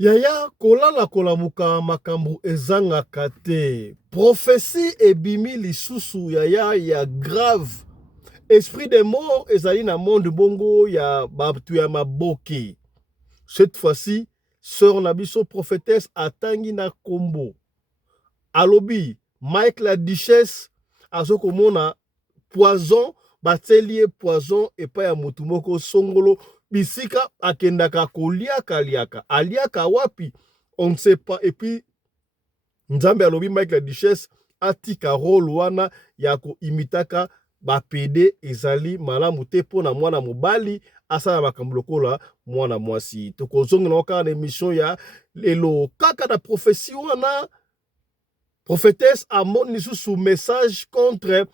Yaya kolala kolamuka makambu ezangaka te. Prophétie ebimi lisusu yaya ya grave. Esprit de mort ezali na monde bongo ya batu ya maboke. Cette fois-ci, sœur Nabiso prophétesse atangi na kombo. Alobi, Mike la duchesse azokomona poison, batelie poison epa ya mutu moko songolo bisika akendaka koliaka liaka. Aliaka wapi? On ne sait pas. Et puis, Nzambe alobi Mike la duchesse atika role wana ya ko imitaka bapede ezali malamu te pona mwana mobali asala makambo lokola mwana mwasi. Tokozongela kaka na émission ya lelo kaka na prophétie wana prophétesse amoni lisusu message contre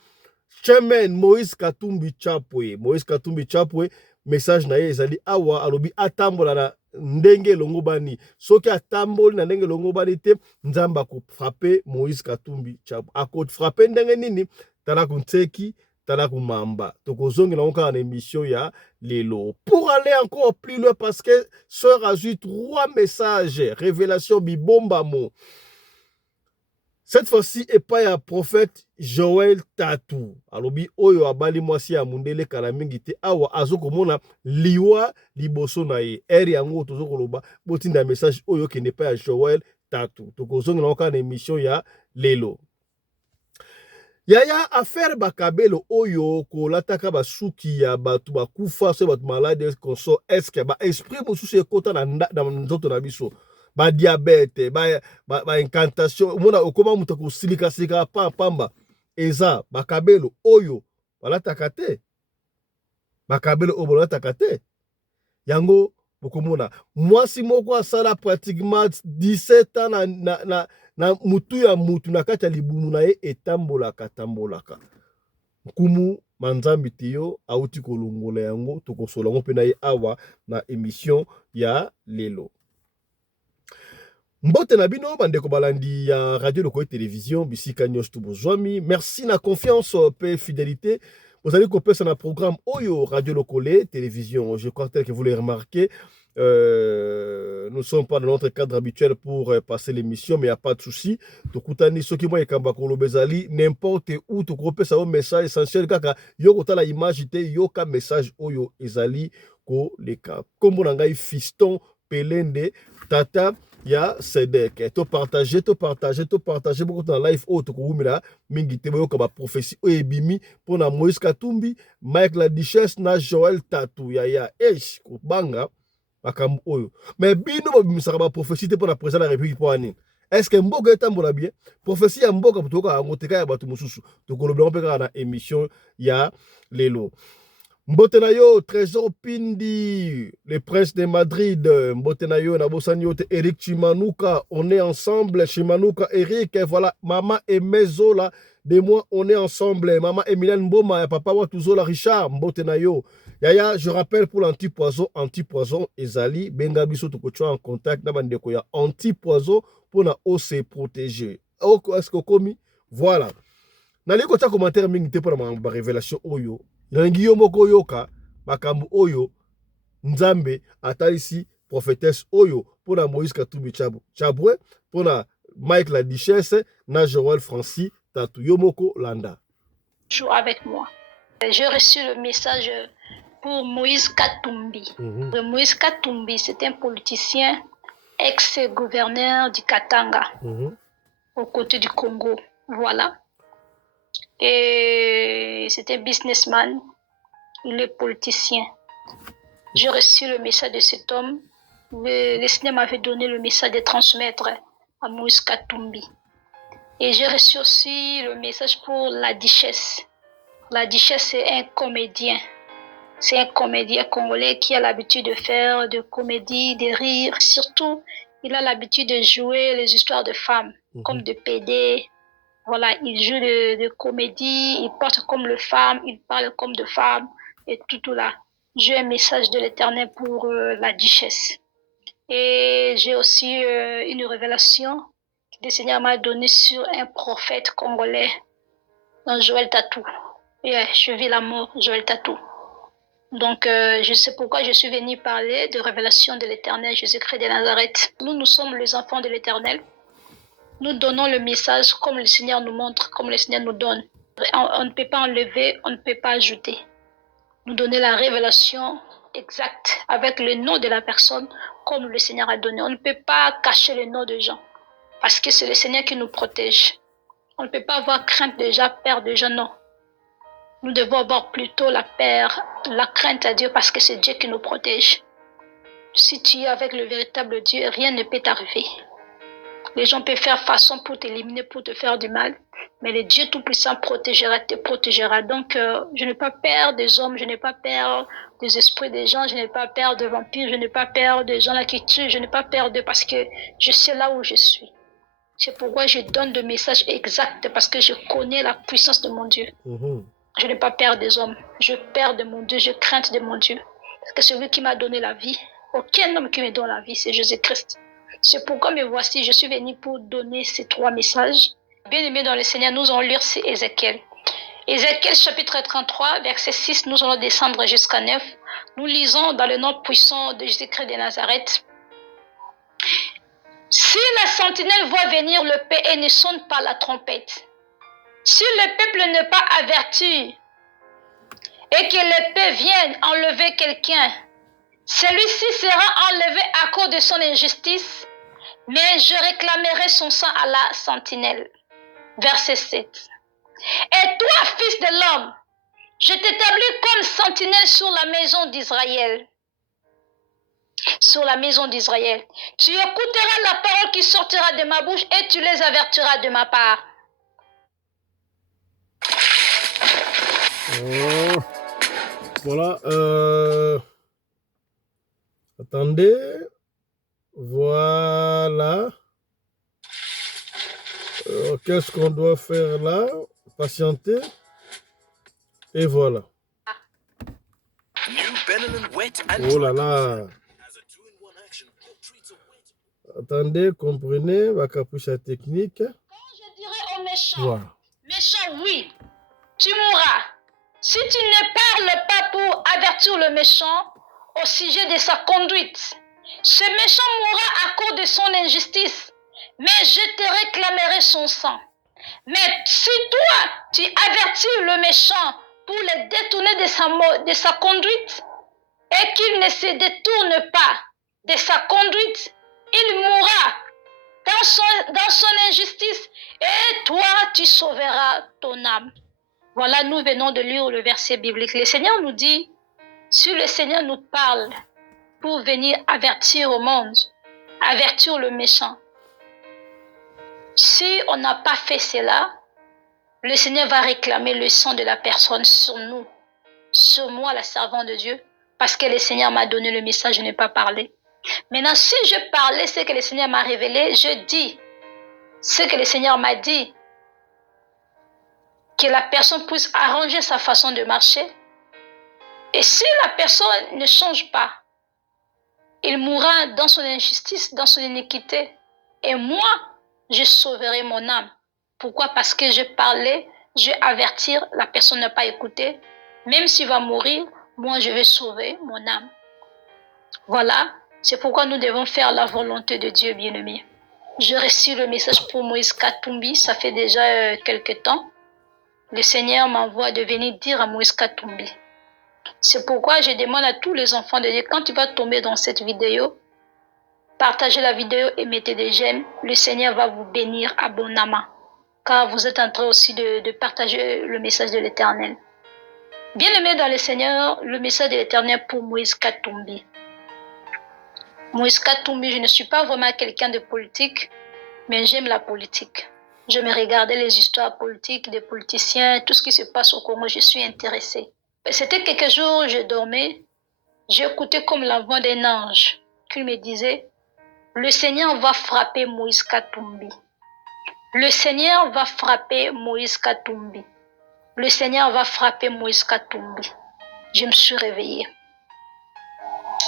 Chairman Moïse Katumbi Chapwe. Moïse Katumbi Chapwe message na ye ezali awa alobi atambola na ndenge longo bani. Soki atamboli na ndenge longo bani te nzamba ko frapper Moïse Katumbi Chapwe. Ako frapper ndenge nini tala kunteki tala kumamba. Tokozongi na onka na émission ya lelo. Pour aller encore plus loin parce que sœur a eu 3 messages révélation bibomba mo. Cette fois-ci, et pas ya prophète Joël Tatou. Alobi oyo abali mwasi ya mundele kalamingi te awa azoko mona liwa liboso na ye. Eri yango tozoko loba botinda message oyo kende pa ya Joël Tatou. Tokozongi na oka na émission ya lelo. Yaya affaire bakabelo oyo kolataka basuki ya batu bakufa so batu malade konso eske ba esprit mosusu ekota na nzoto na biso. Ba diabète, ba incantation, mona okoma muta ko silika silika pamba eza bakabelo oyo balataka te. Bakabelo oyo balataka te. Yango bokomona mwasi moko asala pratiquement 17 ans na mutu ya mutu na kati ya libumu na ye etambolaka. Kumu manzambi tiyo auti kolongola yango tokosola ngo pe na ye awa na émission ya lelo. Mbote na bino bandeko balandi ya radio loko et télévision bisika nyos tu bozwami. Merci na confiance pe fidélité. Vous allez couper sur un programme Oyo radio locale télévision. Je crois tel que vous l'avez remarqué. Nous ne sommes pas dans notre cadre habituel pour passer l'émission, mais il n'y a pas de souci. Tokutani soki mo ekamba kolo bezali n'importe où to couper ça un message essentiel kaka yo kota la image te yo ka message oyo ezali ko leka. Kombo na ngai fiston Pelende tata ya Sedek. To partager beaucoup dans live auto ko umira mingi te boyo ka ba prophétie o ebimi pona Moïse Katumbi, Mike la duchesse na Joël Tatou ya ko banga makambo oyo. Mais bino babimisaka ba prophétie te pona président de la République po ani. Est-ce que mboka etambola bien? Prophétie ya mboka butoka ngoteka ya batu mususu. To kolobela mpeka na émission ya lelo. Mbotenayo, Trésor Pindi, le prince de Madrid, Mbotenayo, Nabosanyote, Eric Chimanuka, on est ensemble, Chimanuka, Eric, et voilà, Maman et Mezola, de moi, on est ensemble, Maman Emiliane Mboma, Papa Watuzola, Richard, Mbotenayo, Yaya, je rappelle pour l'antipoison, Ezali, Bengabiso, Tokocho en contact, Nabandeko, ya antipoison, pour na se protéger. Est-ce que commis? Voilà. Nali kota commentaire mingi te pour ma révélation oyo. Nangi yo moko yoka makambu oyo Nzambe atalisi prophétesse oyo pour na Moïse Katumbi Chabwe pour na Mike la duchesse na Joël Francis Tatou yo moko landa. Joue avec moi. J'ai reçu le message pour Moïse Katumbi. Moïse Katumbi, c'est un politicien ex-gouverneur du Katanga au côté du Congo. Voilà. Et c'est un businessman, il est politicien. J'ai reçu le message de cet homme. Le Seigneur m'avait donné le message de transmettre à Moïse Katumbi. Et j'ai reçu aussi le message pour la duchesse. La duchesse, c'est un comédien. C'est un comédien congolais qui a l'habitude de faire de comédie, de rire. Surtout, il a l'habitude de jouer les histoires de femmes, comme de PD. Voilà, il joue de comédie, il porte comme le femme, il parle comme de femme, et tout là. J'ai un message de l'Éternel pour la duchesse. Et j'ai aussi une révélation que le Seigneur m'a donnée sur un prophète congolais, Joël Tatou. Yeah, je vis la mort, Joël Tatou. Donc, je sais pourquoi je suis venue parler de révélation de l'Éternel Jésus-Christ de Nazareth. Nous sommes les enfants de l'Éternel. Nous donnons le message comme le Seigneur nous montre, comme le Seigneur nous donne. On ne peut pas enlever, on ne peut pas ajouter. Nous donner la révélation exacte avec le nom de la personne comme le Seigneur a donné. On ne peut pas cacher le nom de gens parce que c'est le Seigneur qui nous protège. On ne peut pas avoir crainte de gens, peur de gens, non. Nous devons avoir plutôt la crainte à Dieu parce que c'est Dieu qui nous protège. Si tu es avec le véritable Dieu, rien ne peut t'arriver. Les gens peuvent faire façon pour t'éliminer, pour te faire du mal, mais le Dieu Tout-Puissant te protégera. Donc, je n'ai pas peur des hommes, je n'ai pas peur des esprits des gens, je n'ai pas peur des vampires, je n'ai pas peur des gens là qui tuent, je n'ai pas peur d'eux parce que je sais là où je suis. C'est pourquoi je donne des messages exacts parce que je connais la puissance de mon Dieu. Je n'ai pas peur des hommes, je peur de mon Dieu, je crains de mon Dieu. Parce que celui qui m'a donné la vie, aucun homme qui me donne la vie, c'est Jésus-Christ. C'est pourquoi me voici, je suis venu pour donner ces 3 messages. Bien-aimés dans le Seigneur, nous allons lire c'est Ézéchiel. Ézéchiel chapitre 33, verset 6, nous allons descendre jusqu'à 9. Nous lisons dans le nom puissant de Jésus-Christ de Nazareth. Si la sentinelle voit venir le paix et ne sonne pas la trompette, si le peuple n'est pas averti et que l'épée vienne enlever quelqu'un, celui-ci sera enlevé à cause de son injustice, mais je réclamerai son sang à la sentinelle. Verset 7. Et toi, fils de l'homme, je t'établis comme sentinelle sur la maison d'Israël. Sur la maison d'Israël. Tu écouteras la parole qui sortira de ma bouche et tu les avertiras de ma part. Voilà. Attendez. Voilà. Qu'est-ce qu'on doit faire là? Patienter. Et voilà. Oh là là. Attendez, comprenez ma capuche technique. Quand je dirai aux méchants, voilà. Méchant, oui, tu mourras. Si tu ne parles pas pour avertir le méchant au sujet de sa conduite, ce méchant mourra à cause de son injustice, mais je te réclamerai son sang. Mais si toi, tu avertis le méchant pour le détourner de sa conduite, et qu'il ne se détourne pas de sa conduite, il mourra dans son injustice, et toi, tu sauveras ton âme. Voilà, nous venons de lire le verset biblique. Le Seigneur nous dit, si le Seigneur nous parle pour venir avertir au monde, avertir le méchant, si on n'a pas fait cela, le Seigneur va réclamer le sang de la personne sur nous, sur moi, la servante de Dieu, parce que le Seigneur m'a donné le message, je n'ai pas parlé. Maintenant, si je parlais ce que le Seigneur m'a révélé, je dis ce que le Seigneur m'a dit, que la personne puisse arranger sa façon de marcher. Et si la personne ne change pas, il mourra dans son injustice, dans son iniquité. Et moi, je sauverai mon âme. Pourquoi? Parce que je parlais, je vais avertir, la personne n'a pas écouté. Même s'il va mourir, moi, je vais sauver mon âme. Voilà, c'est pourquoi nous devons faire la volonté de Dieu, bien-aimé. Je reçus le message pour Moïse Katumbi, ça fait déjà quelques temps. Le Seigneur m'envoie de venir dire à Moïse Katumbi. C'est pourquoi je demande à tous les enfants de Dieu, quand tu vas tomber dans cette vidéo, partagez la vidéo et mettez des j'aime. Le Seigneur va vous bénir abondamment, car vous êtes en train aussi de partager le message de l'Éternel. Bien-aimé dans le Seigneur, le message de l'Éternel pour Moïse Katumbi. Moïse Katumbi, je ne suis pas vraiment quelqu'un de politique, mais j'aime la politique. Je me regardais les histoires politiques des politiciens, tout ce qui se passe au Congo, je suis intéressée. C'était quelques jours, je dormais, j'écoutais comme la voix d'un ange qui me disait, le Seigneur va frapper Moïse Katumbi. Le Seigneur va frapper Moïse Katumbi. Le Seigneur va frapper Moïse Katumbi. Je me suis réveillée.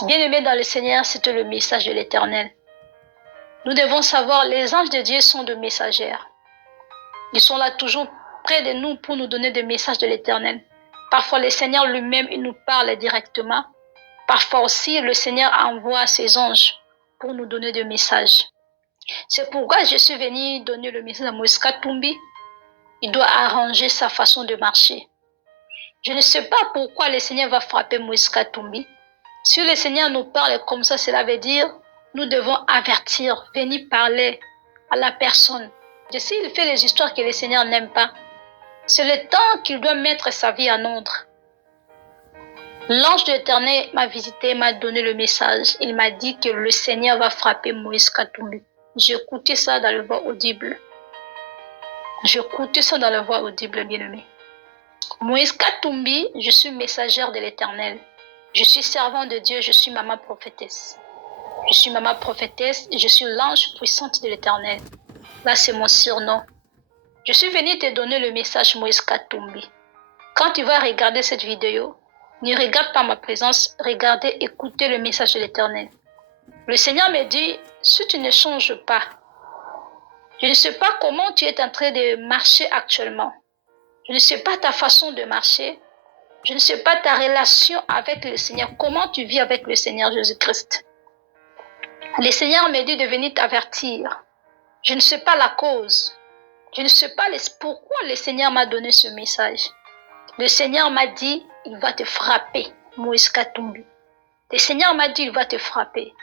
Bien-aimés dans le Seigneur, c'était le message de l'Éternel. Nous devons savoir, les anges de Dieu sont de messagères. Ils sont là toujours près de nous pour nous donner des messages de l'Éternel. Parfois, le Seigneur lui-même, il nous parle directement. Parfois aussi, le Seigneur envoie ses anges pour nous donner des messages. C'est pourquoi je suis venu donner le message à Moïse Katumbi. Il doit arranger sa façon de marcher. Je ne sais pas pourquoi le Seigneur va frapper Moïse Katumbi. Si le Seigneur nous parle comme ça, cela veut dire nous devons avertir, venir parler à la personne. Et s'il fait les histoires que le Seigneur n'aime pas, c'est le temps qu'il doit mettre sa vie en ordre. L'ange de l'Éternel m'a visité, m'a donné le message. Il m'a dit que le Seigneur va frapper Moïse Katumbi. J'ai écouté ça dans la voix audible. J'ai écouté ça dans la voix audible, bien-aimé. Moïse Katumbi, je suis messagère de l'Éternel. Je suis servant de Dieu, je suis maman prophétesse. Je suis maman prophétesse et je suis l'ange puissante de l'Éternel. Là, c'est mon surnom. Je suis venu te donner le message Moïse Katumbi. Quand tu vas regarder cette vidéo, ne regarde pas ma présence, regardez, écoutez le message de l'Éternel. Le Seigneur me dit, si tu ne changes pas, je ne sais pas comment tu es en train de marcher actuellement. Je ne sais pas ta façon de marcher. Je ne sais pas ta relation avec le Seigneur. Comment tu vis avec le Seigneur Jésus-Christ. Le Seigneur me dit de venir t'avertir. Je ne sais pas la cause. Je ne sais pas pourquoi le Seigneur m'a donné ce message. Le Seigneur m'a dit, il va te frapper, Moïse Katumbi. Le Seigneur m'a dit, il va te frapper.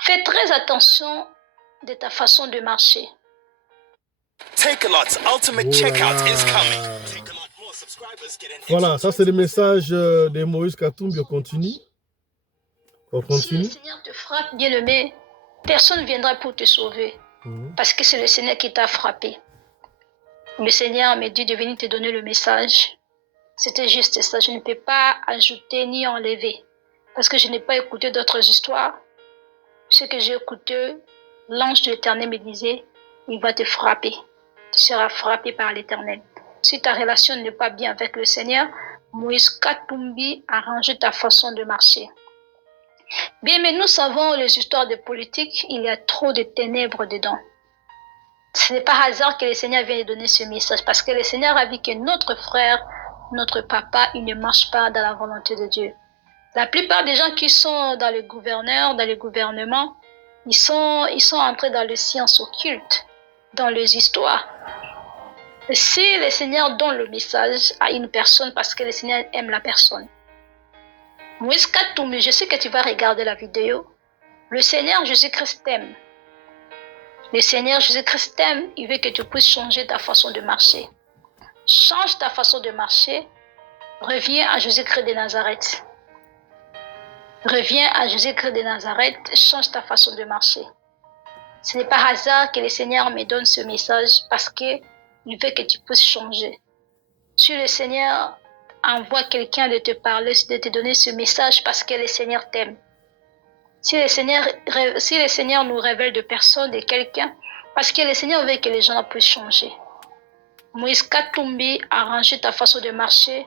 Fais très attention de ta façon de marcher. Takealot's ultimate checkout is coming. Voilà, ça c'est le message de Moïse Katumbi. On continue. Si le Seigneur te frappe, bien-aimé, personne ne viendra pour te sauver. Parce que c'est le Seigneur qui t'a frappé. Le Seigneur m'a dit de venir te donner le message. C'était juste ça. Je ne peux pas ajouter ni enlever. Parce que je n'ai pas écouté d'autres histoires. Ce que j'ai écouté, l'ange de l'Éternel me disait, il va te frapper. Tu seras frappé par l'Éternel. Si ta relation n'est pas bien avec le Seigneur, Moïse Katumbi a arrangé ta façon de marcher. Bien, mais nous savons les histoires de politique, il y a trop de ténèbres dedans. Ce n'est pas hasard que le Seigneur vient de donner ce message, parce que le Seigneur a vu que notre frère, notre papa, il ne marche pas dans la volonté de Dieu. La plupart des gens qui sont dans les gouverneurs, dans les gouvernements, ils sont entrés dans les sciences occultes, dans les histoires. Et si le Seigneur donne le message à une personne parce que le Seigneur aime la personne. Moïse Katumbi, je sais que tu vas regarder la vidéo. Le Seigneur Jésus-Christ t'aime. Le Seigneur Jésus-Christ t'aime, il veut que tu puisses changer ta façon de marcher. Change ta façon de marcher. Reviens à Jésus-Christ de Nazareth. Reviens à Jésus-Christ de Nazareth, change ta façon de marcher. Ce n'est pas hasard que le Seigneur me donne ce message parce qu'il veut que tu puisses changer. Si le Seigneur envoie quelqu'un de te parler, de te donner ce message parce que le Seigneur t'aime. Si le Seigneur nous révèle de personnes, de quelqu'un, parce que le Seigneur veut que les gens puissent changer. Moïse Katumbi, arrange ta façon de marcher.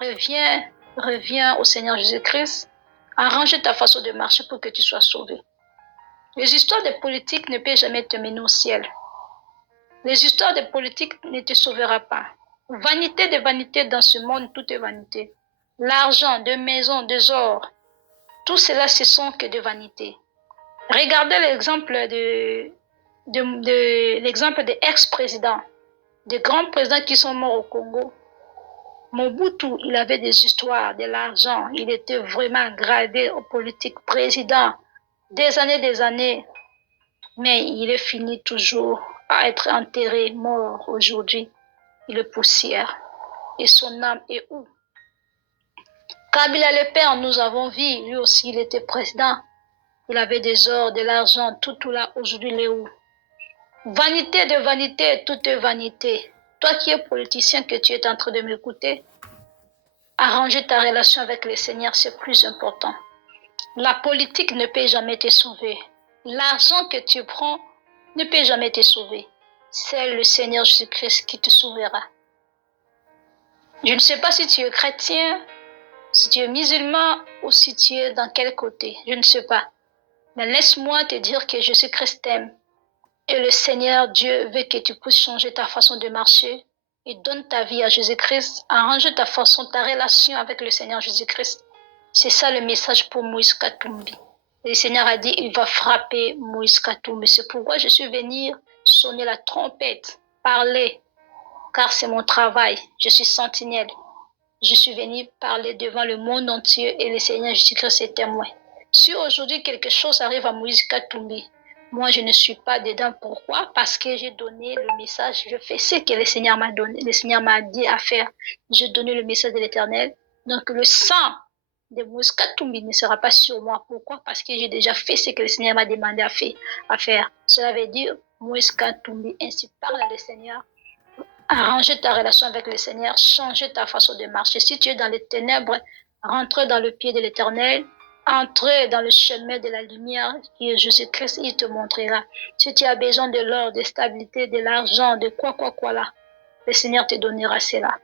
Reviens au Seigneur Jésus-Christ. Arrange ta façon de marcher pour que tu sois sauvé. Les histoires de politique ne peuvent jamais te mener au ciel. Les histoires de politique ne te sauvera pas. Vanité de vanité dans ce monde, tout est vanité. L'argent, des maisons, des ors, tout cela, ce sont que de vanité. Regardez l'exemple l'exemple des ex-présidents, des grands présidents qui sont morts au Congo. Mobutu, il avait des histoires, de l'argent. Il était vraiment gradé aux politiques président des années. Mais il est fini toujours à être enterré, mort aujourd'hui. Il est poussière. Et son âme est où? Kabila le père, nous avons vu, lui aussi, il était président. Il avait des ors, de l'argent, tout là, aujourd'hui, il est où? Vanité de vanité, tout est vanité. Toi qui es politicien, que tu es en train de m'écouter, arranger ta relation avec le Seigneur, c'est plus important. La politique ne peut jamais te sauver. L'argent que tu prends ne peut jamais te sauver. C'est le Seigneur Jésus-Christ qui te sauvera. Je ne sais pas si tu es chrétien, si tu es musulman ou si tu es dans quel côté. Je ne sais pas. Mais laisse-moi te dire que Jésus-Christ t'aime. Et le Seigneur Dieu veut que tu puisses changer ta façon de marcher et donne ta vie à Jésus-Christ, arrange ta façon, ta relation avec le Seigneur Jésus-Christ. C'est ça le message pour Moïse Katumbi. Le Seigneur a dit, il va frapper Moïse Katumbi. C'est pourquoi je suis venu sonner la trompette, parler, car c'est mon travail. Je suis sentinelle. Je suis venu parler devant le monde entier et le Seigneur Jésus-Christ est témoin. Si aujourd'hui quelque chose arrive à Moïse Katumbi, moi je ne suis pas dedans. Pourquoi? Parce que j'ai donné le message, je fais ce que le Seigneur m'a donné, le Seigneur m'a dit à faire. J'ai donné le message de l'Éternel. Donc le sang de Moïse Katumbi ne sera pas sur moi. Pourquoi? Parce que j'ai déjà fait ce que le Seigneur m'a demandé à faire. Cela veut dire Moïse Katumbi, ainsi parle le Seigneur. Arranger ta relation avec le Seigneur, changer ta façon de marcher. Si tu es dans les ténèbres, rentre dans le pied de l'Éternel, entre dans le chemin de la lumière qui est Jésus-Christ, il te montrera. Si tu as besoin de l'or, de stabilité, de l'argent, de quoi là, le Seigneur te donnera cela.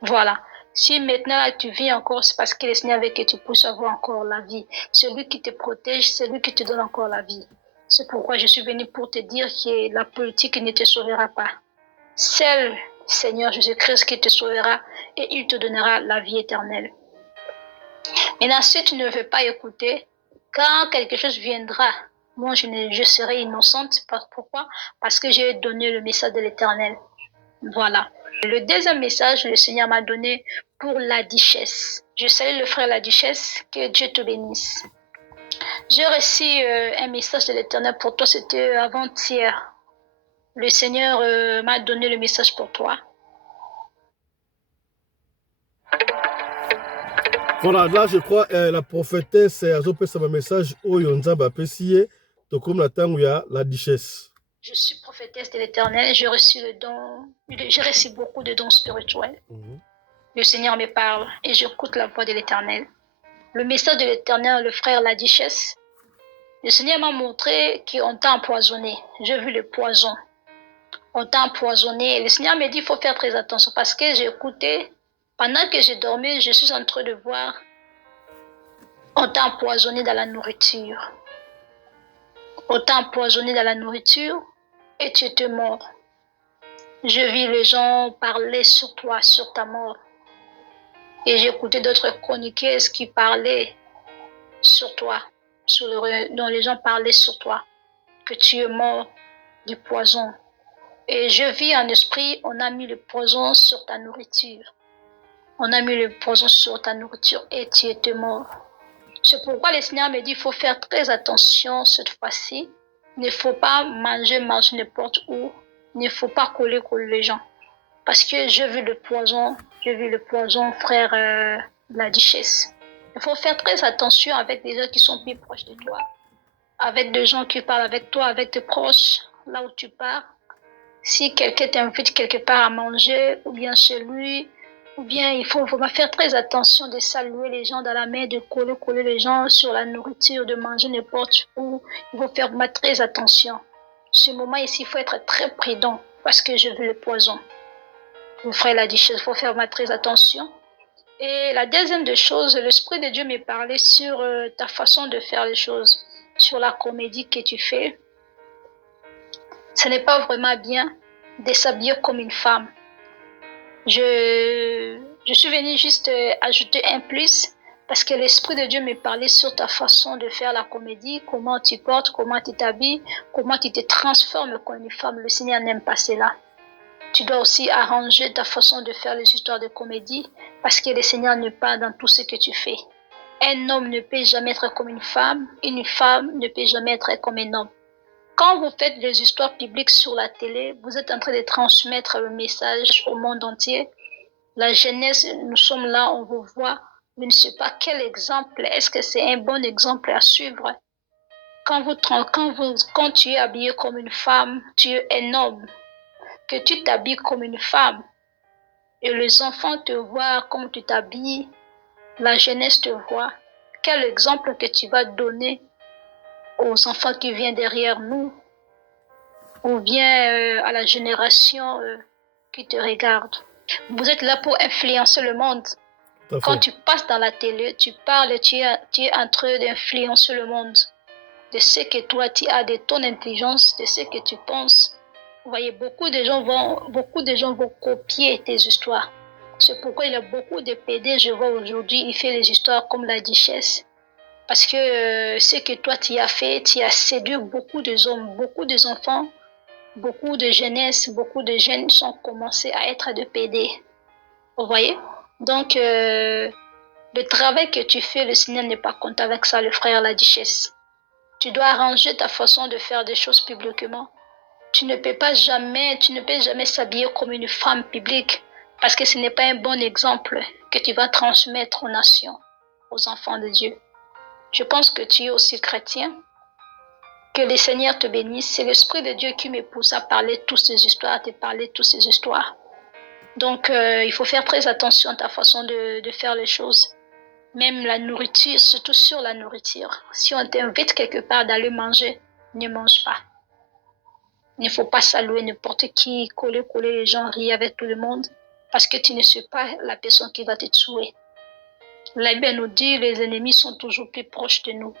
Voilà. Si maintenant là, tu vis encore, c'est parce que le Seigneur avec qui tu pousses avoir encore la vie. Celui qui te protège, c'est lui qui te donne encore la vie. C'est pourquoi je suis venu pour te dire que la politique ne te sauvera pas. C'est le Seigneur Jésus-Christ qui te sauvera et il te donnera la vie éternelle. Maintenant, si tu ne veux pas écouter, quand quelque chose viendra, moi je serai innocente. Pourquoi? Parce que j'ai donné le message de l'Éternel. Voilà. Le deuxième message, le Seigneur m'a donné pour la duchesse. Je salue le frère la duchesse, que Dieu te bénisse. J'ai reçu un message de l'Éternel pour toi, c'était avant-hier. Le Seigneur m'a donné le message pour toi. Voilà, là je crois la prophétesse a fait un message au Yonzamba Pessier, tout comme la Tanguya, la duchesse. Je suis prophétesse de l'Éternel, j'ai reçu le don, j'ai reçu beaucoup de dons spirituels. Le Seigneur me parle et j'écoute la voix de l'Éternel. Le message de l'Éternel, le frère la duchesse, le Seigneur m'a montré qu'on t'a empoisonné. J'ai vu le poison. On t'a empoisonné. Le Seigneur me dit qu'il faut faire très attention parce que j'ai écouté. Pendant que j'ai dormi, je suis en train de voir. On t'a empoisonné dans la nourriture. On t'a empoisonné dans la nourriture et tu étais mort. Je vis les gens parler sur toi, sur ta mort. Et j'ai écouté d'autres chroniqueuses qui parlaient sur toi, dont les gens parlaient sur toi, que tu es mort du poison. Et je vis en esprit, on a mis le poison sur ta nourriture. On a mis le poison sur ta nourriture et tu étais mort. C'est pourquoi le Seigneur me dit qu'il faut faire très attention cette fois-ci. Il ne faut pas manger n'importe où. Il ne faut pas coller les gens. Parce que j'ai vu le poison, frère la duchesse. Il faut faire très attention avec des gens qui sont plus proches de toi. Avec des gens qui parlent avec toi, avec tes proches, là où tu pars. Si quelqu'un t'invite quelque part à manger, ou bien chez lui, ou bien il faut vraiment faire très attention de saluer les gens dans la main, de coller les gens sur la nourriture, de manger n'importe où. Il faut faire vraiment très attention. Ce moment ici, il faut être très prudent parce que je veux le poison. Mon frère l'a dit, il faut faire vraiment très attention. Et la deuxième des choses, l'Esprit de Dieu m'a parlé sur ta façon de faire les choses, sur la comédie que tu fais. Ce n'est pas vraiment bien de s'habiller comme une femme. Je suis venue juste ajouter un plus parce que l'Esprit de Dieu me parlait sur ta façon de faire la comédie, comment tu portes, comment tu t'habilles, comment tu te transformes comme une femme. Le Seigneur n'aime pas cela. Tu dois aussi arranger ta façon de faire les histoires de comédie parce que le Seigneur n'est pas dans tout ce que tu fais. Un homme ne peut jamais être comme une femme ne peut jamais être comme un homme. Quand vous faites des histoires publiques sur la télé, vous êtes en train de transmettre le message au monde entier. La jeunesse, nous sommes là, on vous voit, mais ne sais pas quel exemple, est-ce que c'est un bon exemple à suivre? Quand tu es habillé comme une femme, tu es un homme, que tu t'habilles comme une femme, et les enfants te voient comme tu t'habilles, la jeunesse te voit, quel exemple que tu vas donner aux enfants qui viennent derrière nous, ou bien à la génération qui te regarde. Vous êtes là pour influencer le monde. Quand tu passes dans la télé, tu parles, tu es en train d'influencer le monde de ce que toi tu as, de ton intelligence, de ce que tu penses, Vous voyez, beaucoup de gens vont copier tes histoires. C'est pourquoi il y a beaucoup de PD, je vois aujourd'hui, il fait les histoires comme la duchesse. Parce que ce que toi tu as fait, tu as séduit beaucoup de hommes, beaucoup d'enfants, beaucoup de jeunesse, beaucoup de jeunes sont commencés à être de PD. Vous voyez? Donc, le travail que tu fais, le Seigneur n'est pas content avec ça, le frère, la duchesse. Tu dois arranger ta façon de faire des choses publiquement. Tu ne peux jamais s'habiller comme une femme publique parce que ce n'est pas un bon exemple que tu vas transmettre aux nations, aux enfants de Dieu. Je pense que tu es aussi chrétien. Que le Seigneur te bénisse. C'est l'Esprit de Dieu qui me pousse à parler toutes ces histoires, à te parler toutes ces histoires. Donc, il faut faire très attention à ta façon de faire les choses. Même la nourriture, surtout sur la nourriture. Si on t'invite quelque part d'aller manger, ne mange pas. Il ne faut pas saluer n'importe qui, coller les gens, rire avec tout le monde, parce que tu ne sais pas la personne qui va te tuer. La Bible nous dit les ennemis sont toujours plus proches de nous.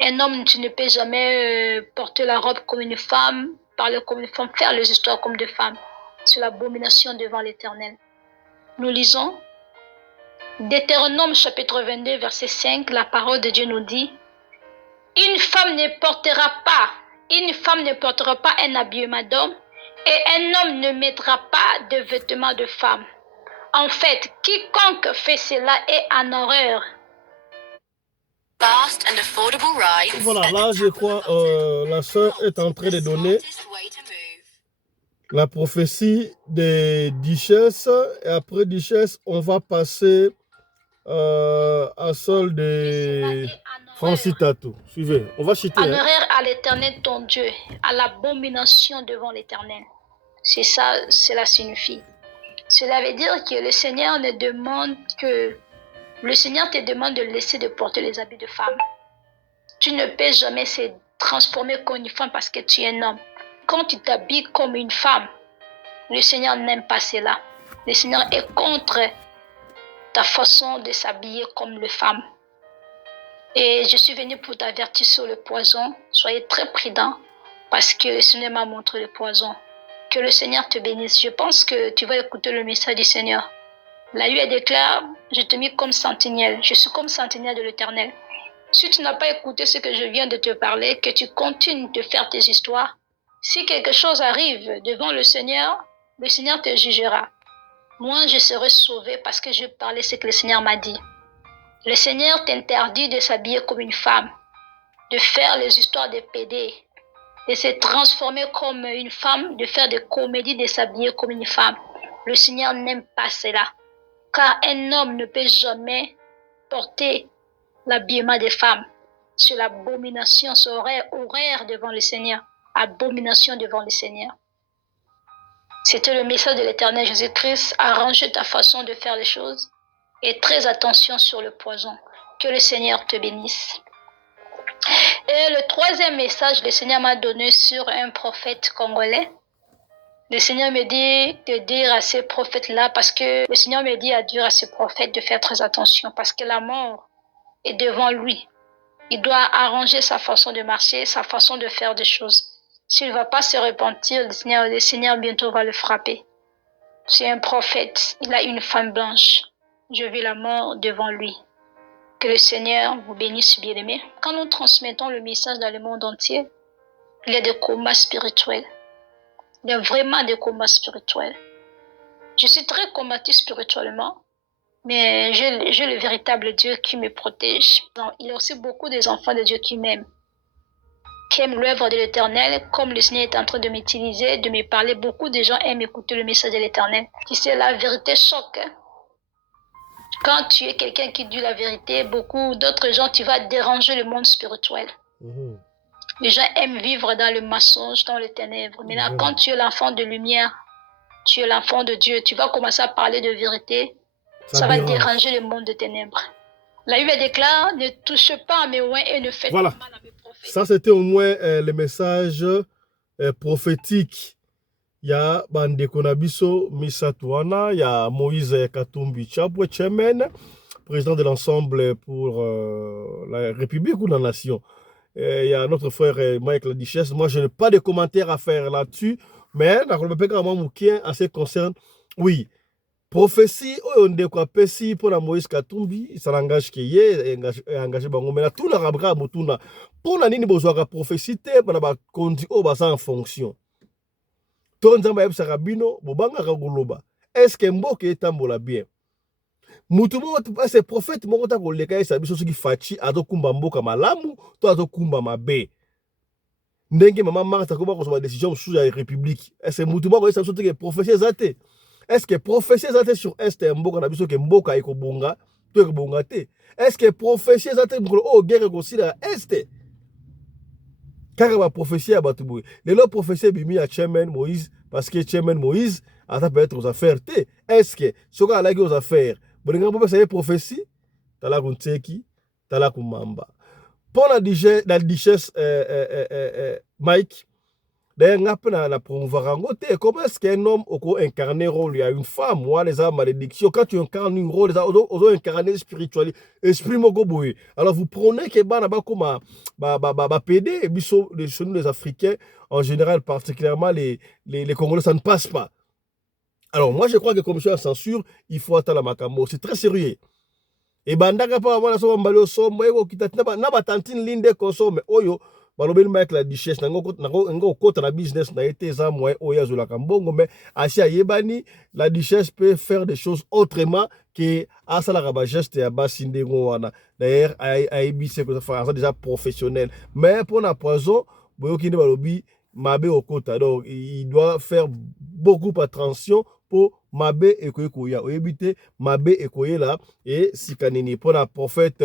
Un homme, tu ne peux jamais porter la robe comme une femme, parler comme une femme, faire les histoires comme des femmes. C'est l'abomination devant l'Éternel. Nous lisons Deutéronome chapitre 22, verset 5, la parole de Dieu nous dit une femme ne portera pas un habillement d'homme et un homme ne mettra pas de vêtements de femme. En fait, quiconque fait cela est en horreur. Voilà, là je crois la sœur est en train de donner la prophétie des duchesses et après duchesse on va passer à celle de Francis Tatou. Suivez, on va citer. En horreur à l'Éternel ton Dieu, à l'abomination devant l'Éternel. C'est ça, cela signifie. Cela veut dire que le Seigneur te demande de laisser de porter les habits de femme. Tu ne peux jamais se transformer comme une femme parce que tu es un homme. Quand tu t'habilles comme une femme, le Seigneur n'aime pas cela. Le Seigneur est contre ta façon de s'habiller comme une femme. Et je suis venue pour t'avertir sur le poison. Soyez très prudents parce que le Seigneur m'a montré le poison. Que le Seigneur te bénisse. Je pense que tu vas écouter le message du Seigneur. La Bible déclare, je te mis comme sentinelle. Je suis comme sentinelle de l'Éternel. Si tu n'as pas écouté ce que je viens de te parler, que tu continues de faire tes histoires, si quelque chose arrive devant le Seigneur te jugera. Moi, je serai sauvé parce que je parlais ce que le Seigneur m'a dit. Le Seigneur t'interdit de s'habiller comme une femme, de faire les histoires des PD, de se transformer comme une femme, de faire des comédies, de s'habiller comme une femme. Le Seigneur n'aime pas cela, car un homme ne peut jamais porter l'habillement des femmes. C'est l'abomination, c'est horreur devant le Seigneur, abomination devant le Seigneur. C'était le message de l'Éternel Jésus-Christ. Arrange ta façon de faire les choses et très attention sur le poison. Que le Seigneur te bénisse. Et le troisième message, le Seigneur m'a donné sur un prophète congolais. Le Seigneur me dit de dire à ces prophètes-là, parce que le Seigneur me dit à dire à ces prophètes de faire très attention, parce que la mort est devant lui. Il doit arranger sa façon de marcher, sa façon de faire des choses. S'il ne va pas se repentir, le Seigneur bientôt va le frapper. C'est un prophète, il a une femme blanche. Je vis la mort devant lui. Que le Seigneur vous bénisse, bien-aimés. Quand nous transmettons le message dans le monde entier, il y a des combats spirituels. Il y a vraiment des combats spirituels. Je suis très combative spirituellement, mais j'ai le véritable Dieu qui me protège. Donc, il y a aussi beaucoup des enfants de Dieu qui m'aiment, qui aiment l'œuvre de l'Éternel, comme le Seigneur est en train de m'utiliser, de me parler. Beaucoup de gens aiment écouter le message de l'Éternel. Tu sais, la vérité choque. Quand tu es quelqu'un qui dit la vérité, beaucoup d'autres gens, tu vas déranger le monde spirituel. Les gens aiment vivre dans le mensonge, dans les ténèbres. Mais là, quand tu es l'enfant de lumière, tu es l'enfant de Dieu, tu vas commencer à parler de vérité. Ça va déranger le monde de ténèbres. La Bible déclare, ne touche pas à mes oins et ne faites pas mal à mes prophètes. Ça, c'était au moins le message prophétique. Il y a Bandeko Nabiso Misatouana, il y a Moïse Katumbi Chapwe Chemen, président de l'ensemble pour la République ou la Nation. il y a notre frère Mike la Duchesse. Moi, je n'ai pas de commentaires à faire là-dessus, mais dans le pays en ce qui concerne, oui, prophétie, on dit quoi, Pessi pour la Moïse Katumbi, ça l'engage qui est engagé bango, mais là tout le rabra mutuna pour la nini besoin de prophétie, pour la conduit au bassin en fonction. Ton zamba yeb sarabino, bobanga kagoloba. Est-ce que mboke etambola bien? Mutumo c'est prophète moko ta koleka esa biso soki fachi azokumba mboka malamu to azokumba mabe. Ndenge mama Martha ko ba ko décision sous la république. Est-ce que mutumo ko esa biso te prophétie zate? Est-ce que prophétie zate sur est mboka na biso ke mboka eko bonga to eko bonga te? Est-ce que prophétie zate mko o guerre ko sila est? Car la prophétie à Batouboui. Les lots prophéties bimi à Chairman Moïse parce que Chairman Moïse a peut être aux affaires. Est-ce que ce qu'on a aux affaires? Bon, les gens c'est prophétie. T'as la kunteki, t'as la kumamba. Pour la duchesse Mike, d'ailleurs, na promouvoir comment est-ce qu'un homme peut incarner rôle à une femme, moi les âmes malédiction, quand tu incarnes un rôle, les autres incarner spiritualité, esprit mogoboui. Alors vous prenez que comme PD, et chez nous les Africains, en général, particulièrement les Congolais, ça ne passe pas. Alors moi je crois que comme je suis en censure, il faut attendre la macambo, c'est très sérieux. Et bandaka pa wana so mbalo so mwego kitati na batantine linde consomme oyo balobeli Mike la Duchesse ngo kota na business na été za moyen oya zola kambongo mais asi ayebani la Duchesse peut faire des choses autrement que asala ka geste ya basinde ngo wana. D'ailleurs aibi c'est que ça déjà professionnel mais pour na poison boyo kinde balobi mabe okota donc il doit faire beaucoup attention pour mabe ekoya oyebite mabe ekoyela et sikanini pour la prophète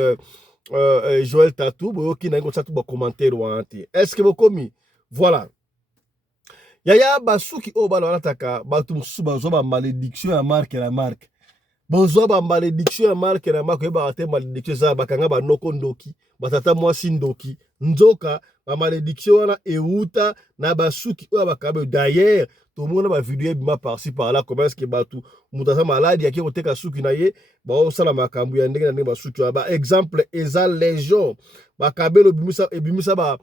Joël Tatou boyoki na ngo tatu ba commentaire wanti est-ce que bokomi voilà yaya basuki o balo nataka batu musu bazo ba malédiction ya marque la marque bozo ba malédiction ya marque la marque ba te malédiction za bakanga ba noko ndoki batata mwasi ndoki nzoka ba malédiction wana euta na basuki o bakabe d'ailleurs tout le monde a vidéo bima par-ci par-là comment est-ce que batu mutasa maladi yaki oteka suki na ye ba o sala makambu ya ndenge na ndenge basuki ba exemple eza légion bakabelo bimisa ba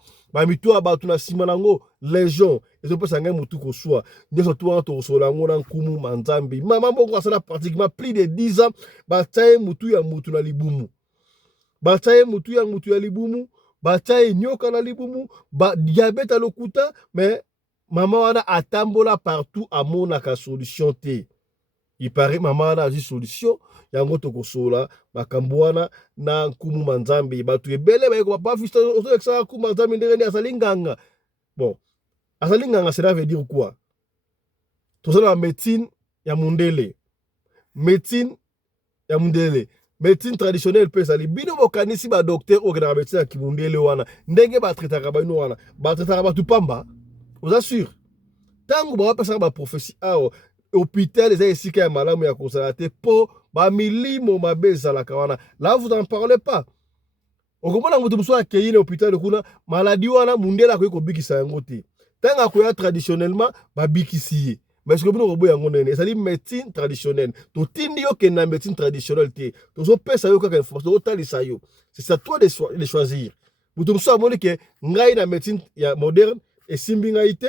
mitu batu na sima nango légion ezo pesa ngai mutu ko swa ndeso to to sola ngona nkumu manzambi mama mboko asala pratiquement plus de 10 ans bataye mutu ya mutu na libumu bataye mutu ya libumu bataye nyoka na libumu ba diabète à lokuta mais maman wana atambola partout amonaka solution te. Il paraît maman wana azi solution yango tokosola makambo wana na nkumu manzambi batu ebele ba pa fista ozo eksa nkumu manzambi ndenge asalinganga. Bon, asalinganga cela veut dire quoi? Tout ça la médecine ya mundele. Médecine ya mundele. Médecine traditionnelle pe sali bino bokanisi ba docteur o na médecine ya kimundele wana ndenge ba traitaka ba ino wana ba traitaka ba tupamba. Vous assure tango ba pesa ba prophétie ao hôpital les esika ya malamu ya constater po ba milimo mabeza la kawana là vous en parlez pas okomona mutu muso akei na hôpital kuna maladie wana mundela ko bikisa yango te tanga ko ya traditionnellement ba bikisi mais ce que bino robo yango nene ezali médecine traditionnelle to tindi yo ke na médecine traditionnelle te to zo pesa yo kaka information to talisa yo c'est à toi de choisir mutu muso amoni ke ngai na médecine ya moderne et simbingaite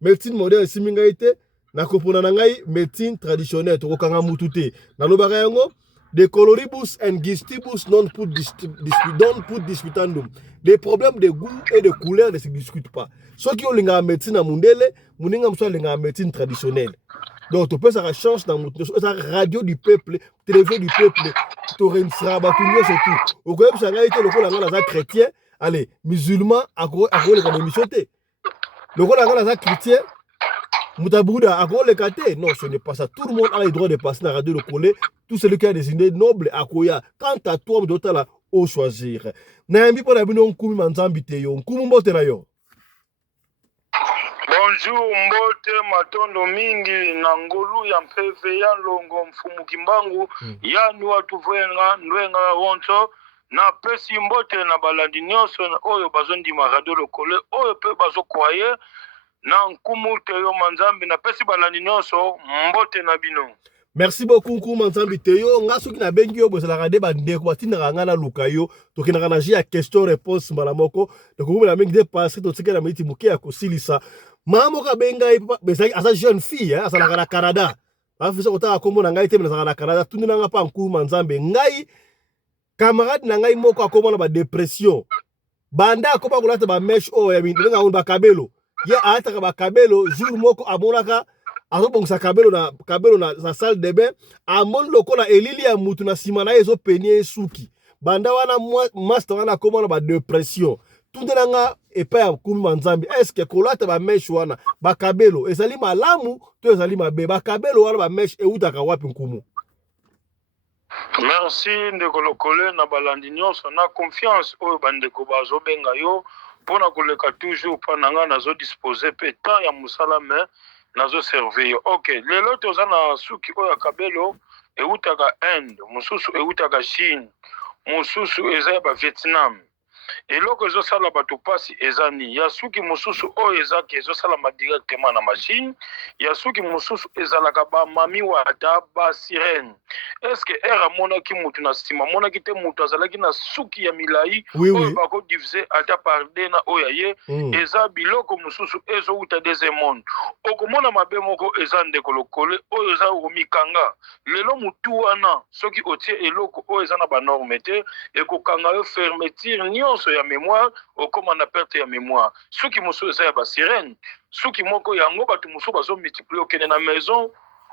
médecine moderne simbingaite na kopona na ngai médecine traditionnelle to kokanga mutu te na lobaka yango de coloribus and gistibus non put disputandum. Les problèmes de goût et de couleur ne se discutent pas. Ceux qui ont la médecine à mundele, muninga mso la médecine traditionnelle. Donc tu peux ça change dans la radio du peuple, télévision du peuple, tu rensera batunyo c'est tout. Au quoi ça a été le coup la chrétien, allez, musulman à quoi les émission te. Le coup la chrétien Moutabouda a le kate. Non, ce n'est pas ça. Tout le monde a le droit de passer dans la radio le collet. Tout celui qui a désigné noble à Koya. Quant à toi, tu dois la au choisir. N'ayez pas la bino kumi manzambi te yo. Kumi mbote na yo. Bonjour mbote matondo mingi na ngolu ya mpeve ya longo mfumu kimbangu yani watu venga ndwenga wonso na pesi mbote na balandi nyonso oyo bazondi ma radio le collet oyo pe bazo croyer na nkumu te yo manzambi na pesi balandi nyonso mbote na bino. Merci beaucoup Nkuma Nzambi Teyo. Nga soki na bengi yo bozala kade bandeko batinaka nga na luka yo. Tokendaka na jeu ya question réponse mbala moko. Tokobela mingi de passer totikela miti muke ya kosilisa. Mama moko benga asa jeune fille, asalaka na Canada. Afisa kotaka kombo na ngai te na na Canada. Tundina nga pa Nkuma Nzambe. Ngai camarade na ngai moko akomona ba dépression. Banda akoma kolata ba mesh o ya bintu nga ba kabelo. Ye ataka ba kabelo jour moko amonaka azobongisa kabelo na salle de bain amoni lokola elili ya mutu na nsima na ye ezopenie esuki banda wana master wana akomona badepression tundela nga epai ya Nkuma Nzambi eske kolata bameshe wana bakabelo ezali malamu to ezali mabe bakabelo wana bameshe eutaka wapi Nkumu? Merci ndeko lokole na balandi nyonso na confiance oyo bandeko bazobenga yo mpona koleka toujours mpa na nga nazodispose mpe temps ya mosala me nazo servir. Ok, lelo toza na suki oyo kabelo eutaka Inde, mususu eutaka Chine, mususu eza ba Vietnam. Eloko ezosala bato pasi ezani ya suki mususu oyo ezaki ezosalama directement na machine ya suki mususu ezalaka ba mami wata ba sirène. Est-ce que era monaki mutu na nsima monaki te mutu azalaki na suki ya milai oyo bako diviser ata par deux na oyo ye eza biloko mususu ezouta deuxième monde. Okomona mabe moko eza ndeko lokole oyo eza omikanga lelo mutu wana soki otie eloko oyo eza na ba norme te ekokanga yo fermeture nyonso ya mémoire okoma na perte ya mémoire. Suki mususu eza ya ba sirène suki moko yango bato mususu bazo multiplier okende na maison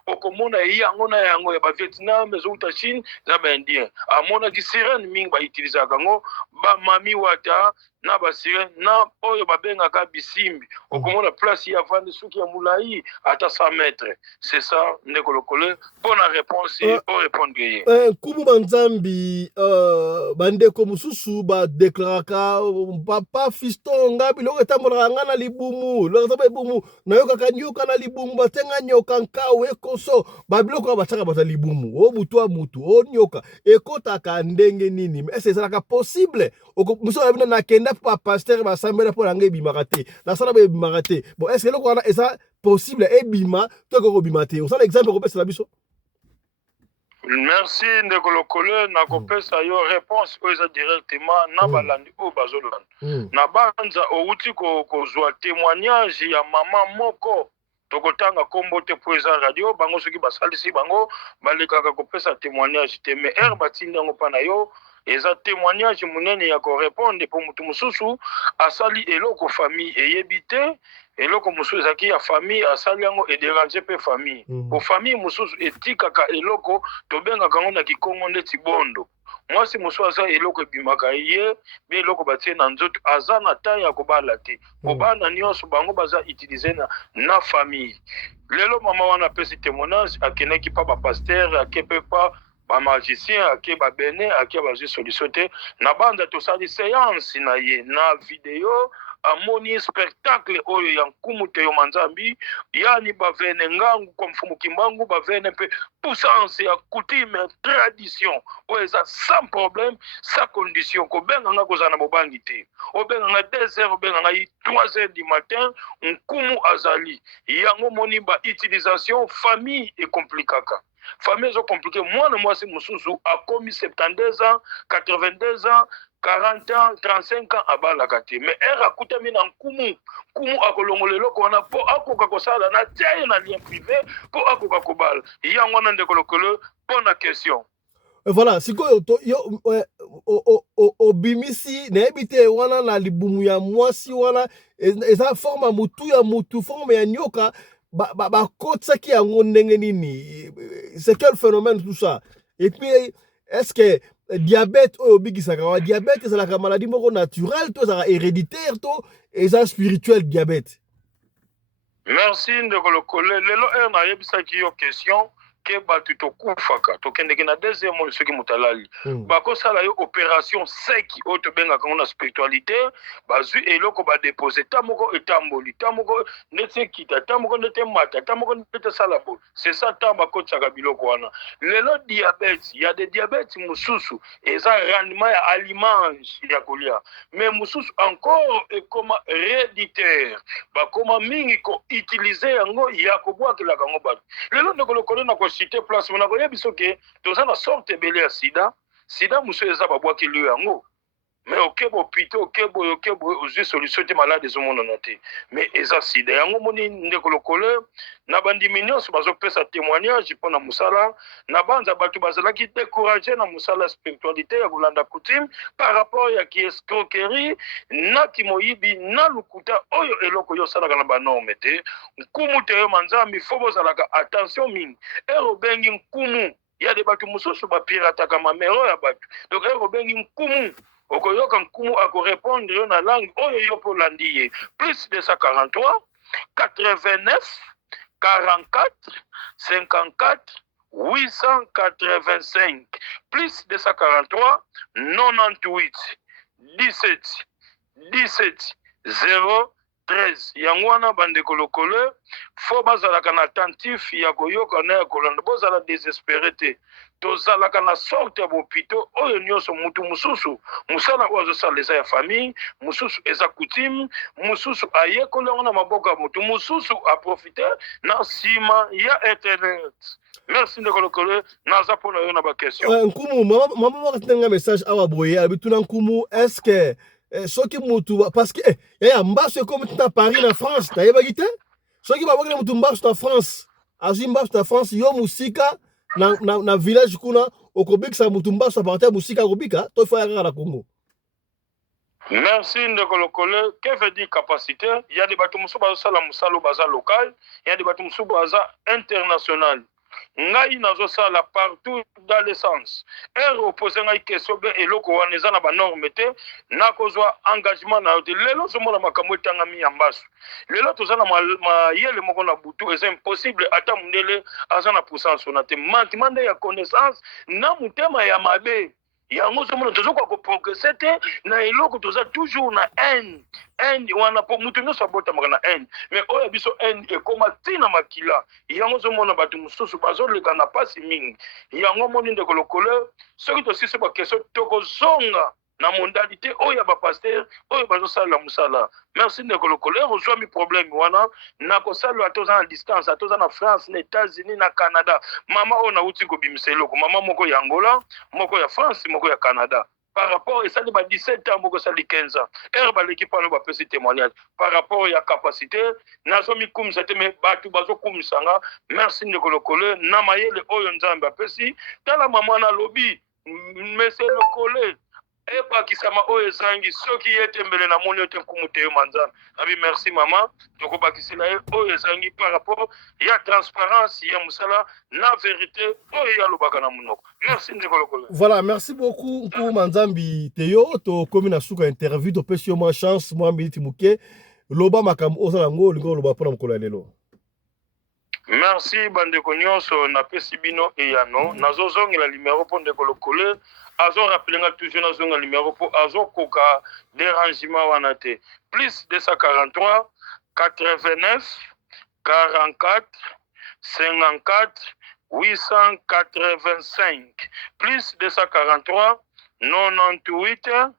okomona yango na yango ya ba Vietnam ezouta Chine na ba Indien amonaki sirène mingi bautilisaka yango ba mami wata na ba sirène na oyo babengaka bisimbi okomona place ya vandi suki ya mulai ata 100 mètres. C'est ça ndeko lokole bonne réponse o répondre ye Nkuma Nzambi bandeko mususu ba deklaraka papa fiston nga biloko etambolaka nga na libumu lokota libumu nayokaka nyoka na libumu batenga nyoka nkawe ekoso babiloko batiaka bato libumu o butu a mutu o nyoka ekotaka ndenge nini ese ezalaka possible musu abina nakenda pa pasteur basambela mpo na nga ebimaka te nasala ba ebimaka te bon est-ce que eloko wana eza possible ebima to ekokobima te osala exemple okopesela biso? Merci ndeko lokole na kopesa yo réponse oyo eza directement na balandi oyo bazolanda na banza outi kozwa témoignage ya mama moko tokotanga kombo te po eza radio bango soki basalisi bango balekaka kopesa témoignage te mais batindi yango mpa na yo eza témoignage monene ya korépondre po mutu mosusu asali eloko famille eyebi te eloko mosusu ezalaki ya famille asali yango edérange mpe famille po famille mosusu etikaka eloko tobengaka yango na kikongo ndeti bondo mwasi mosusu aza eloko ebimaka ye mpe eloko batie na nzoto aza na temps ya kobala te po bana nyonso bango baza utilize na famille. Lelo mama wana apesi témoignage akendaki mpa bapaster ake mpe mpa bamagicien ake babene ake bazwi solution te na banda tosali séance na ye na video amoni spectacle oyo ya Nkumu Teyo Manzambi yani bavene ngangu kwa mfumu kimbangu bavene mpe puissance ya coutume tradition oyo eza sans problème sans condition kobenga nga kozana mobangi te obenga nga 2h obenga nga 3h du matin Nkumu azali yango moni ba utilisation famille et complicaka famille zo compliqué mwana mwasi mususu akomi 72 ans 82 ans 40 ans, 35 ans abalaka te mais akutami na Nkumu akolongola eloko wana po akoka kosala na tie na lien privé po akoka kobala yango wana ndeko lokolo pona question. Voilà, sikoyo obimisi nayebi te wana na libumu ya mwasi wana eza forme mutu ya mutu forme ya nyoka bakotisaki yango ndenge nini? C'est quel phénomène tout ça? Et puis est-ce que diabète oyo obikisaka wa diabète ezalaka maladie moko naturelle to ezalaka héréditaire to eza spirituel diabète? Merci ndeko lokole lelo nayebisaki yo question ke bato tokufaka tokendeki na deuxième monde soki mutalali bakosala yo opération seki oyo tobengaka ngo na spiritualité bazwi eloko badepose ta moko etamboli ta moko ndeti ekita ta moko ndeti emata ta moko ndeti esala bo c'est ça ta bakotisaka biloko wana lelo diabète ya de diabète mosusu eza rendement ya alimentation ya kolia mais mosusu encore ekoma héréditaire bakoma mingi ko utiliser yango ya kobwakelaka yango bato lelo ndeko lokolo na citer place mona koya biso ke toza na sorte ebele ya sida sida mosu eza babwakeli yango mais ok bopito ok ozwi solution te malade ezomonana te mais eza sida yango moni ndeko lokolo na bandimi nyonso bazopesa témoignage mpo na mosala na banza bato bazalaki découragé na mosala spiritualité ya kolanda coutume par rapport ya kiescroquerie na kimoyibi na lukuta oyo eloko yo osalaka na banorme te nkumu te yo manzambi fo bozalaka attention mingi erobengi nkumu ya de bato mosusu bapirataka mamero ya bato donc erobengi nkumu okoyoka nkumu akorépondre yo na langue oyo yo mpo olandi ye plus 243 89 44 54 885 plus 243 98 17 17 013 yango wana bandeko lokolo fo bazalaka na attentif ya koyoka na ya kolanda bozala désespéré te tozalaka na sorte ya bopito oyo nyonso mutu mosusu mosala oyo azosala eza ya famille mosusu eza coutume mosusu ayekoli yango na maboko ya motu mosusu aprofite na nsima ya internet. Merci ndeko lokolo naza mpona yo na baquestion. Nkumu mama makatinanga message awa boye abituna nkumu est-ce que soki mutu parce que yaya mbaso ekomi tina Paris na France nayebaki te soki babwakeli mutu mbaso na France azwi mbaso na France yo musika na village kuna okobikisa mutu mbaso apartir ya musika akobika to ifo yakaka na Congo. Merci ndeko lokolo. Que veut dire capacité? Il y a des bateaux mosusu bazosala mosala baza local, il y a des bateaux mosusu baza international. Ngai nazosala partout dans le sens opposé ngai question be eloko wana eza na banorme te nakozwa engagement na yo te lelo ozomona makambo etangami ya mbaso lelo toza na mayele moko na butu eza impossible ata mundele aza na puissance na te manquement ya connaissance na mutema ya mabe yango ozomona tozokoka koprogresse te na eloko toza toujours na haine wana po mutu nyonso abotamaka na haine mais oyo ya biso haine ekoma ntina makila yango ozomona bato mosusu bazoleka na pasi mingi yango moni ndeko lokolo soki tosisi bakestion tokozonga na mondalité oyo ya bapaster oyo bazosalela mosala. Merci ndeko lokolo ozwami problème wana nakosala atoza na distance atoza na France na États-Unis na Canada mama oyo nauti kobimisa eloko mama moko ya Angola moko ya France moko ya Canada par rapport et ça de 17 ans moko sali 15 ans l'équipe wana bapesi témoignage par rapport ya capacité nazomi kumisa te me bato bazokumisanga. Merci ndeko lokolo na mayele oyo nzambe apesi tala mama na lobi monsieur lokolo ebakisama oyo ezangi soki yetembele na moni ote nkumu te yo manzana abi merci mama tokobakisela ye oyo ezangi par rapport ya transparence ya mosala na vérité oyo yalobaka na monoko. Merci ndeko lokolo. Voilà, merci beaucoup nkumu manzambi teyo tokomi na suka interview topesi yo mwa chance mwa minute moke loba makambo oza nango olingo oloba mpona mokolo ya lelo. Merci bandeko nyonso napesi bino eyano nazozongela numéro mpo ndeko lokolo azo rappelenga toujours nazonga numéro po azo koka dérangement wana te plus 243 89 44 54 885 plus 243 98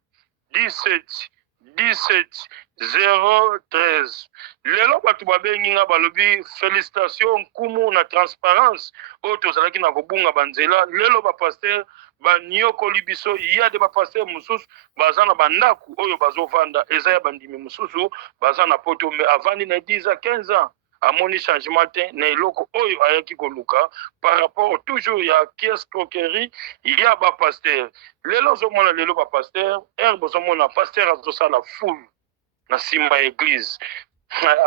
17 17 013. Lelo batu babengi nga balobi félicitations nkumu na transparence oyo tozalaki na kobunga banzela lelo bapaster banyokoli biso ya de bapaster mosusu baza na bandaku oyo bazovanda eza ya bandimi mosusu baza na poto me avandi na 10 à 15 ans amoni changement te na eloko oyo ayaki koluka par rapport toujours ya kiescroquerie ya bapaster lelo ozomona lelo bapaster bozomona paster azosala foule na nsima ya église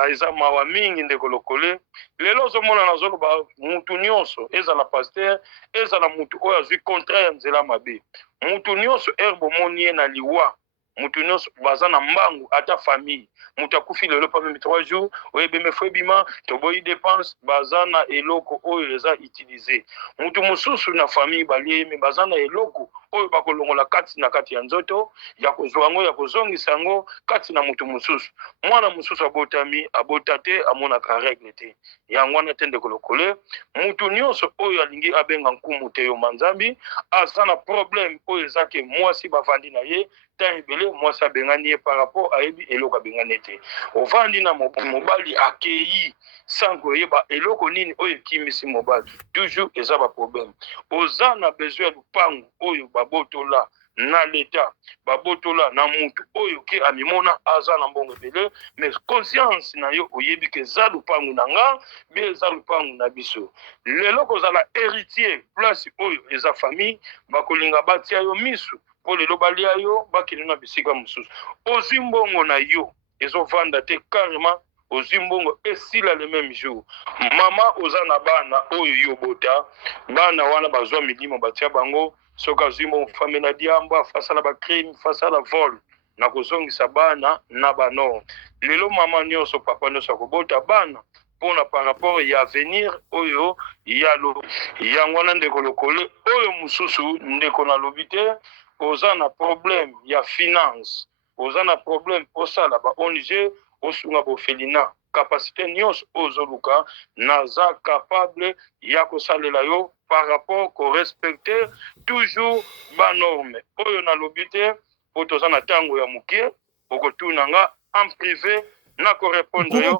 eza mawa mingi ndeko lokolo lelo ozomona nazoloba mutu nyonso ezala paster ezala mutu oyo azwi contraire nzela mabe mutu nyonso bomoni ye na liwa mutu nyonso baza na mbangu ata famille mutu akufi lelo pa meme 3 jours oyebeme fo ebima toboyi dépense baza na eloko oyo eza utilisé mutu mosusu na famille baliemi baza na eloko oyo bakolongola kati na kati ya nzoto ya kozwa yango ya kozongisa yango kati na mutu mosusu mwana mosusu abotami abota te amonaka règle te yango wana te ndeko lokolo mutu nyonso oyo alingi abenga nkumu te yo manzambi aza na problème oyo ezake mwasi bavandi na ye tant ebele moi ça bengani par rapport à ebi eloko bengani te ovandi na mobali akei sans koyeba eloko nini oyo kimisi mobali toujours eza ba problème oza na besoin de lupango oyo babotola na l'état babotola na mutu oyo ke amimona aza na mbongo ebele mais conscience na yo oyebi ke za lupango na nga be za lupango na biso lelo kozala héritier place oyo eza famille bakolinga batia yo misu po lelo balia yo bakende na bisika mosusu ozwi mbongo na yo ezovanda te carrément ozwi mbongo esila le même jour mama oza na bana oyo yo bota bana wana bazwa milimo batia bango soka azwi mbongo fame na diamba face à la crime face à la vol na kozongisa bana na bano lelo mama nyonso papa nyonso akobota bana pona par rapport ya avenir oyo ya lo yango wana ndeko lokole oyo mususu ndeko na lobi te oza na problème ya finance oza na problème osala ba ONG osunga bofelina capacité nyonso ozoluka naza capable ya kosalela yo par rapport ko respecter toujours ba norme oyo na lobi te po toza na tango ya mukie okotuna nga en privé na ko répondre yo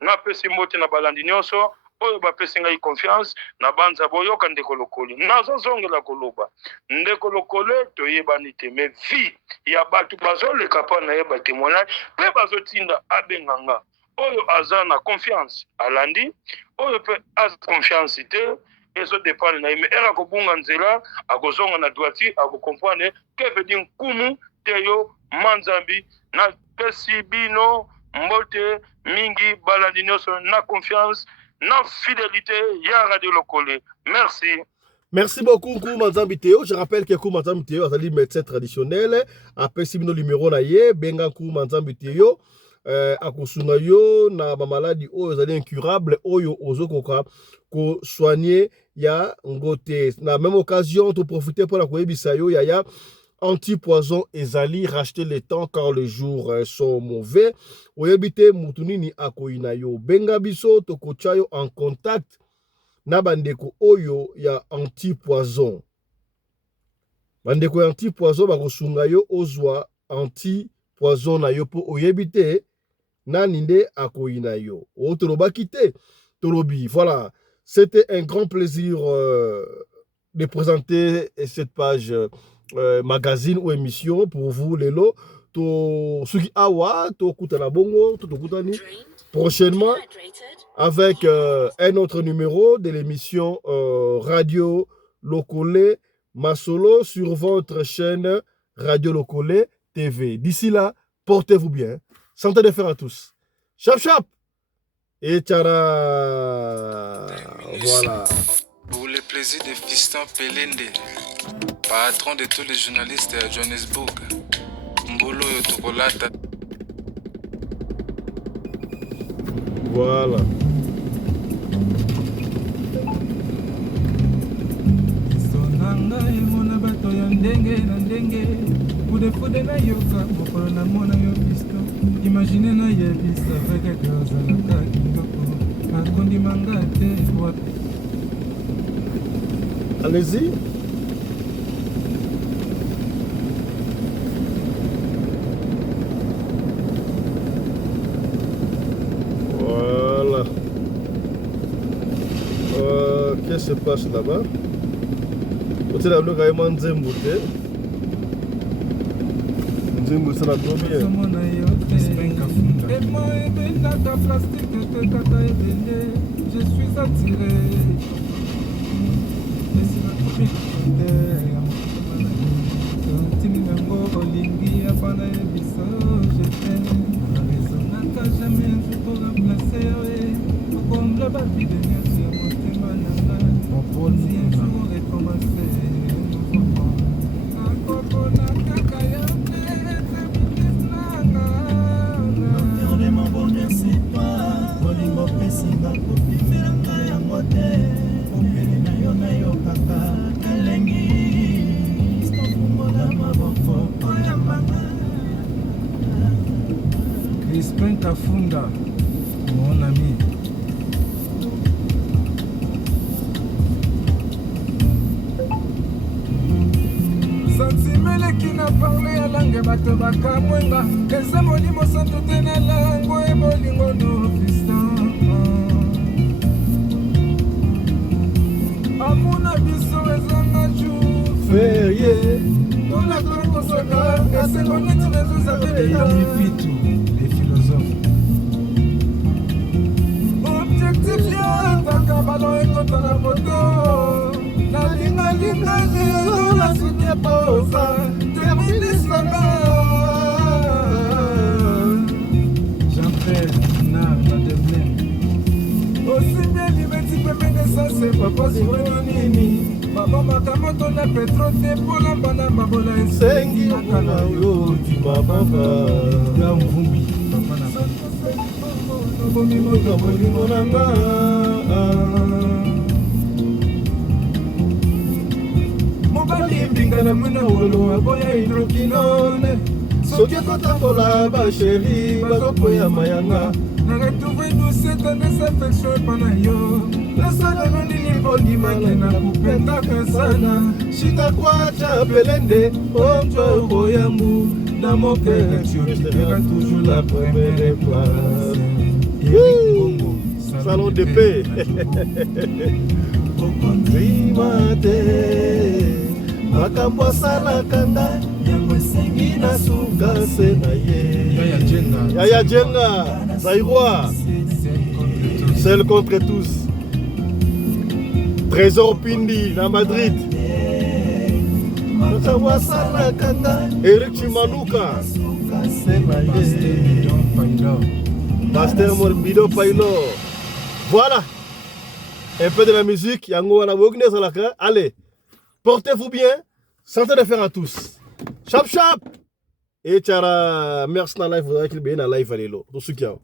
na pesi mbote na balandi nyonso oyo bapesi ngai confiance na banza boyoka ndeko lokoli nazozongela koloba ndeko lokole toyebani te me vie ya bato bazoleka mpa nayeba témoignage mpe bazotinda abenganga oyo aza na confiance alandi oyo mpe aza confiance te ezodepane na ye me ere akobunga nzela akozonga na droiti akokomprendre ke veut dire nkumu te yo manzambi na pesi bino mbote mingi balandi nyonso na confiance na fidélité ya Radio Lokole. Merci. Merci beaucoup Kouma Nzambi Théo. Je rappelle que Kouma Nzambi Théo a médecin traditionnel. Après si bino numéro na ye benga Kouma Nzambi Théo akosunga yo na ba maladie oyo zali incurable oyo ozokoka ko soigner ya ngote. Na même occasion to profiter pour la koyebisa yo ya anti-poison ezali, racheter le temps car les jours sont mauvais. Oyebite mutunini akoina yo. Benga biso tokocha yo en contact na bandeko oyo ya anti-poison. Bandeko ya anti-poison bakosunga yo ozwa anti-poison na yo po oyebite na ninde akoina yo. Otolobaki te tolobi. Voilà, c'était un grand plaisir de présenter cette page magazine ou émission pour vous lelo to suki awa to kutana bongo to kutani prochainement avec un autre numéro de l'émission Radio Lokole Masolo sur votre chaîne Radio Lokole TV. D'ici là, portez-vous bien. Santé de fer à tous. Chap chap et tchara. Voilà. Pour le plaisir de Fiston Pelende, patron de tous les journalistes à Johannesburg, Mbolo Yotokolata. Voilà. Sonanga emona bato ya ndenge na ndenge, fude na yoka mokolo na mona yo Fiston. Imagine na yebisa veke ke ozalaka kitoko, akondimanga te wapi. Allez-y. Voilà. Qu'est-ce qui se passe là-bas? Vous avez le gars qui est monté. Nzembo sana bien. Je suis attiré. Crispin Kafunda, mon ami. santimeleki na parle ya langue bato bakamwenga eza molimo santo te na lango e bolingo no fiston amuna biso ezanga jour ferie tona tokosaka esengo neti nezozabeleyafitu les philosophes objectif yataka balo ekota na poto nalingalingaki nasukie posa terminisanga Jean-Pierre na Madeleine osimbi elimeti pemenge sa se paposi wenyo nini babomaka moto na petro te polamba na mabola esengi okana yo dimabamba ya mvumbi bomi moto bolingo nanga mobali mbinga na mwina wolo aboya hydroquinone soki kotambola basheri bazokoya mayanga naretrouve doucete nesa affection epa na yo nasalano nini bondimake na kupendaka sana shitakwacha pelende omtwa koyambu na moke tu occuperas toujours la première place salon de paix okondima te makambo asalaka nga yango esengi nasuka se na ye Yaya Jenga Zaïrois seul contre tous Trésor Pindi na Madrid makambo asalaka nga Eric Chimanuka se na ye Pasteur Morbido Pailo. Voilà. Un peu de la musique. Allez, portez-vous bien. Santé de faire à tous. Chap chap. Et tchara. Merci na live. Vous avez live. Allez, tout ce qu'il y a.